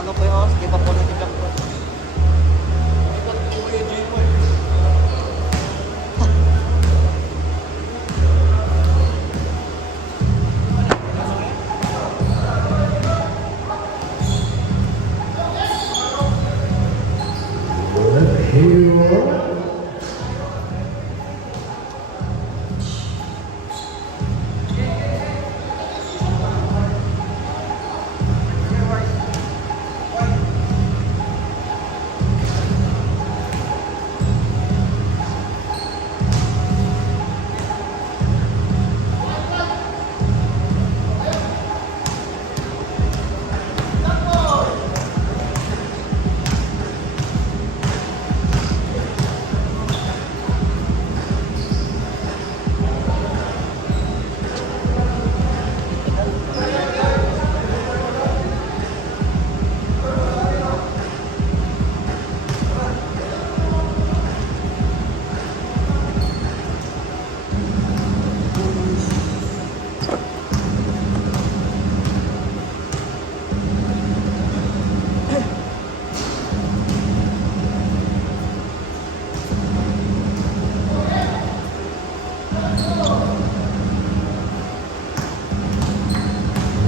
ano pa yung oras? Di pa po nag-vlog po.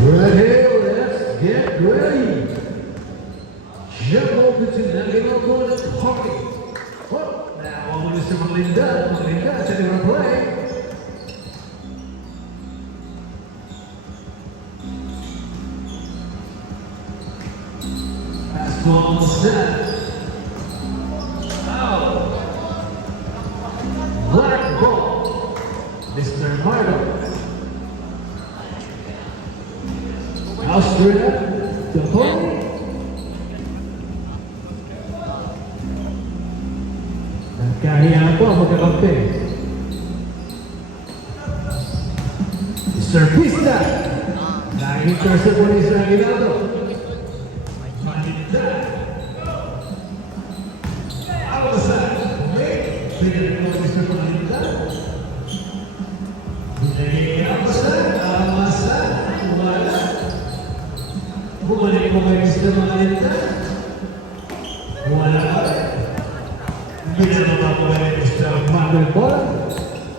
Ready, let's get ready. Jump over to National Golden Party. Oh, now over to Melinda. Melinda, setting her play. Pass ball on the set. Oh. Black ball. Mr. Martin. Austria, the home. Nagkahiya po ang magkakampi. Mr. Pista. Nag-intercept po ni Sir Aguinaldo. Manita. Albasan. Pinag po Mr. Manita. Pinag Albasan. Albasan. Umala. Bumalik po kayo sa mga linta. Wala ka rin. Binababa po kayo Mr. Manuel Bola.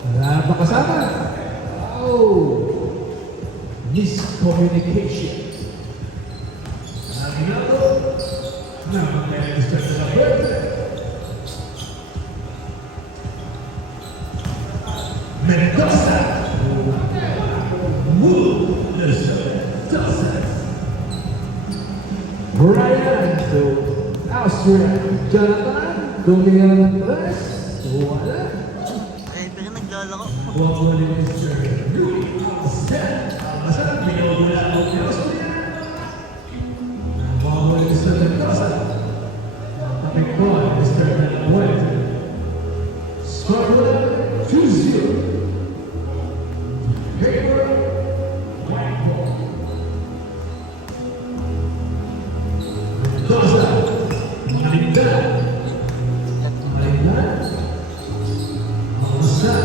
Wala pa kasama. Oh! Miscommunication. Aguinaldo. Naman kayo Mr. Salaberte. Mendoza. Mendoza. Brian to Austria. Jonathan, tumingin ng press. Wala. Eh, pero naglalaro. Wala ni Mr. Louis Alcet. Alcet, binawala ako ni Austria. Wala ni Mr. Mendoza. Tapik ko ni Mr. Benabuente. Score 2-0. Paper, white ball. Mendoza, Malinda, Malinda, Albasan.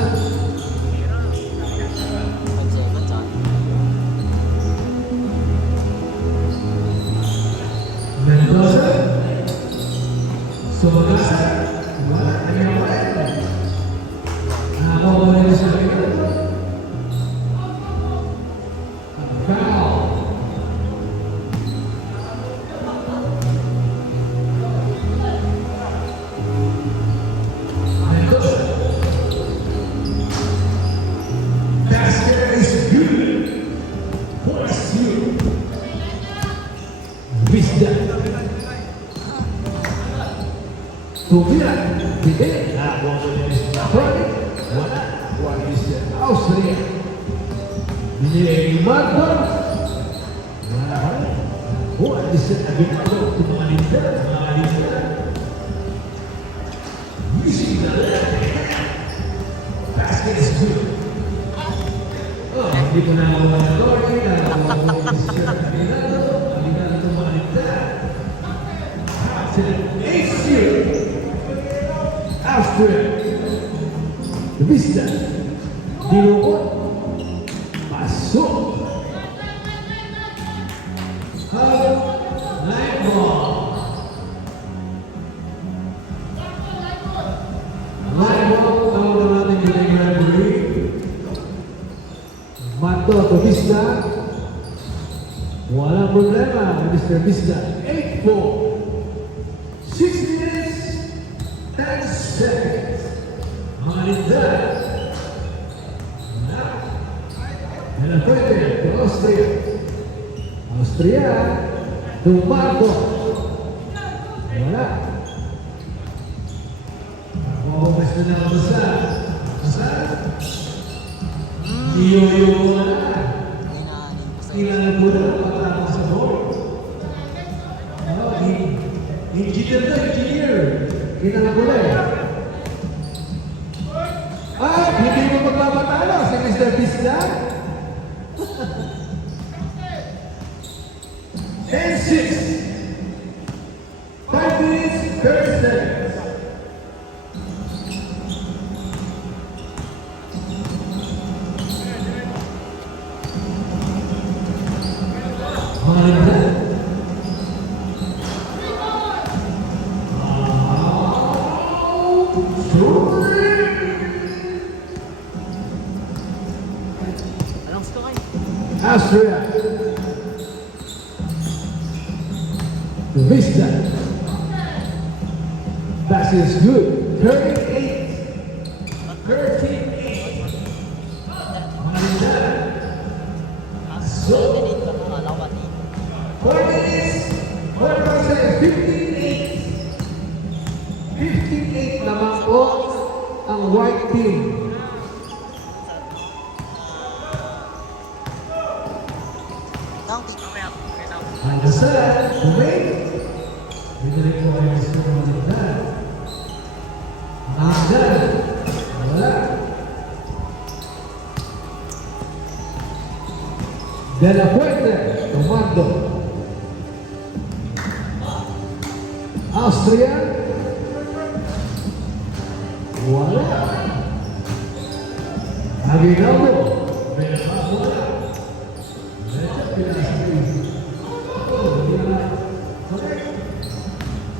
Mendoza, Sobagasa, wala na yung wala. Nakawala sa Aguinaldo. Foul. Mendoza. Basket is good. Force you. Vista. Tubira. Bigay. Wala ni Mr. Napoli. Wala. Wala ni Mr. Austria. Neymar. Wala. Wala ni Mr. Aguinaldo. Tumalinda. Tumalinda. Using the left hand. Basket is good. Oh, hindi ko na ako managori. Nakakuha ko ni Mr. Aguinaldo. Aguinaldo tumalinda. Austria. Austria. Vista. Dinukot. Pasok. Halo. Naik ball. Line ball, tawag na natin yung referee. Mato to Vista. Walang problema, Mr. Vista. 8-4. 6 minutes, 10 seconds. Mga lindan. And a point to Austria. Austria to Marco. Wala. Makukas na ng basa. Basa. Iyo-iyo wala. Kailangan po na pagkakang sa board. Engineer na, engineer. Kailangan po na eh. At hindi mo magpapatalo si Mr. Vista. 10-6. 5 minutes, 30 seconds. Anong gusto kayo? Austria. To Vista. Pass is good. 38. 13-8. Manila. So, 4 minutes. 4%. 15-8. 15-8 naman po ang white team. And the set to wait. Binili ko ay Mr. Manila. Manila. Wala. De La Fuente. Tomando. Austria. Wala. Aguinaldo. Wala.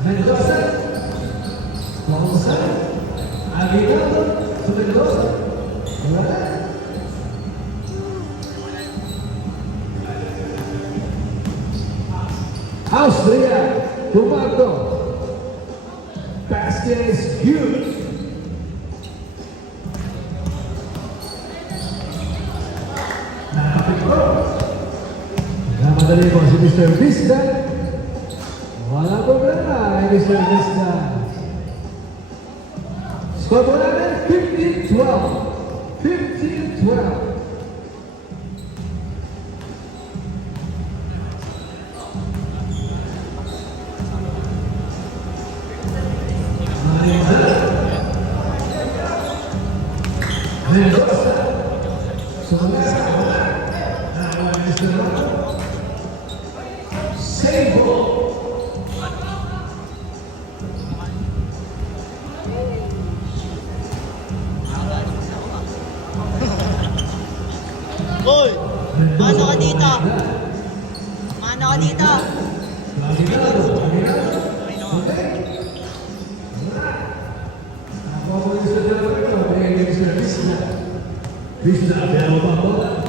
Mendoza, Mendoza, Aguinaldo, Mendoza, wala. Austria, Tomato, basket is huge. Namadali po si Mr. Vista. Wala problema, Mr. Vista. Score po natin 15-12. 15-12. Mendoza. Sumasa. Mr. Mato. Save ball. Hoy! Mano ka dito? Mano ka dito? Vista, pero bola.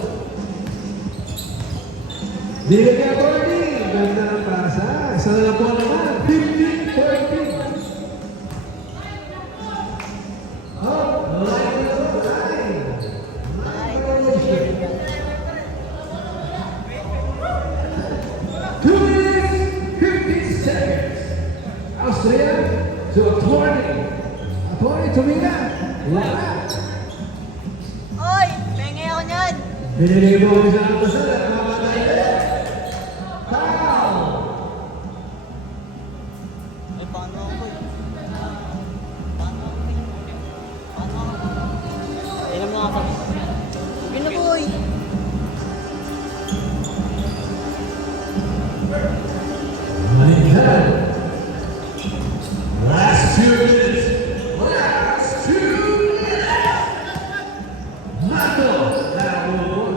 Dili kaya Tony, ganda ng pasa. Isa na lang po naman, 15-14. Oh, line na to, line. Line violation. 2 minutes, 15 seconds. Austria to 20. 20 to Mina. Wala. Hoy! Pengi ako niyan! Binili mo ang isang basa at mamatay na. Foul! Ay, paano ako eh? Paano ako eh? Paano ako? Ilam na ako. Binaboy! Malinhan. Last 2 minutes. Last 2 minutes. Mato.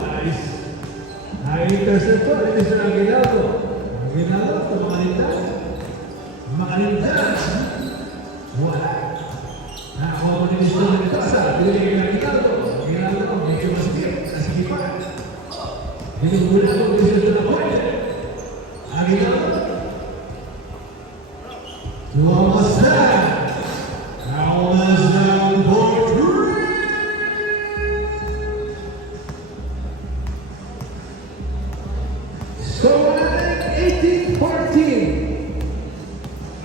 Nice. Na-intercept po. Ito sa Aguinaldo. Aguinaldo. ito mga ninja. Mga ninja. Wala. Nakakuha mo ni Mr. Mendoza. Binigay ng Ginaldo. Ginaldo, medyo masigit. Nasigipan. Binigula ko Mr. Tunapoy. Aguinaldo. Tumamasdan. Tumamasdan for three. Score 18-14.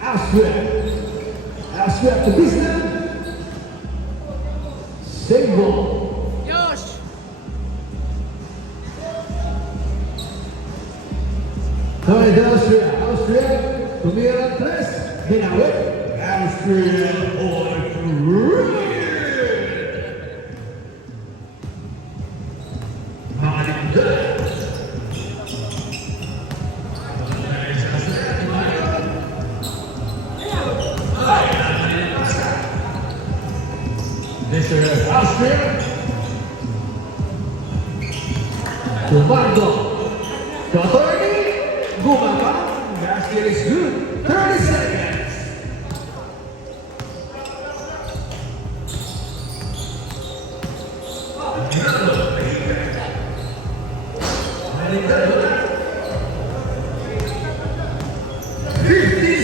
Austria. Austria to Bisland. Save ball. Kawin Austria. Austria. Tumira 3. Binawit. Austria for 3. Mga ninja. This is Austria. Tumardo. The authority. Gumaba. Basket is good. 30 seconds.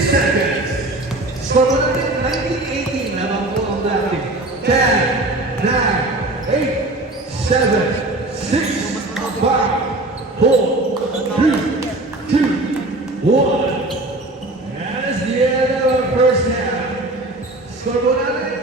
Seconds. Score mo natin 19-18. Lamang po ang natin. 10, 9, 8, 7, 6, 5, 4, 3, 2, 1. That is the end of our first half. Score mo natin